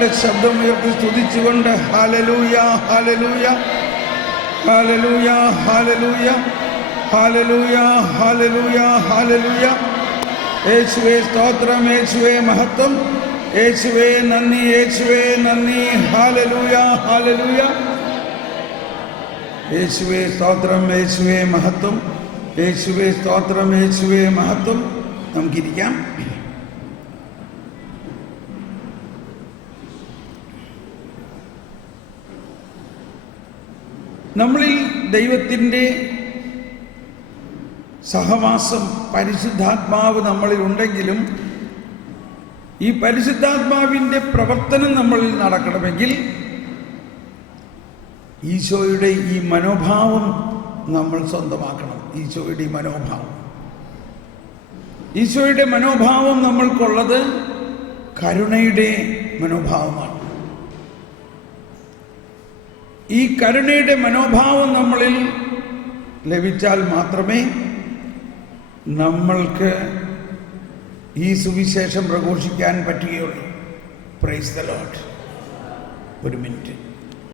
കരങ്ങളുടെ ശബ്ദം ഉയർത്തി സ്തുതിച്ചുകൊണ്ട് ഹല്ലേലൂയ ഹല്ലേലൂയ ഹല്ലേലൂയ ഹല്ലേലൂയ ഹല്ലേലൂയ ഹല്ലേലൂയ ഹല്ലേലൂയ. യേശുവേ സ്തോത്രം, യേശുവേ മഹത്വം, യേശുവേ നന്ദി, യേശുവേ നന്ദി. ഹല്ലേലൂയ ഹല്ലേലൂയ. യേശുവേ സ്തോത്രം, യേശുവേ മഹത്വം, യേശുവേ സ്തോത്രം, യേശുവേ മഹത്വം. നമുക്കിരിക്കാം. നമ്മളിൽ ദൈവത്തിൻ്റെ സഹവാസം, പരിശുദ്ധാത്മാവ് നമ്മളിൽ ഉണ്ടെങ്കിലും ഈ പരിശുദ്ധാത്മാവിൻ്റെ പ്രവർത്തനം നമ്മളിൽ നടക്കണമെങ്കിൽ ഈശോയുടെ ഈ മനോഭാവം നമ്മൾ സ്വന്തമാക്കണം. ഈശോയുടെ ഈ മനോഭാവം, ഈശോയുടെ മനോഭാവം നമ്മൾക്കുള്ളത് കരുണയുടെ മനോഭാവമാണ്. ഈ കരുണയുടെ മനോഭാവം നമ്മളിൽ ലഭിച്ചാൽ മാത്രമേ നമ്മൾക്ക് ഈ സുവിശേഷം പ്രഘോഷിക്കാൻ പറ്റുകയുള്ളൂ. Praise the Lord. ഒരു മിനിറ്റ്.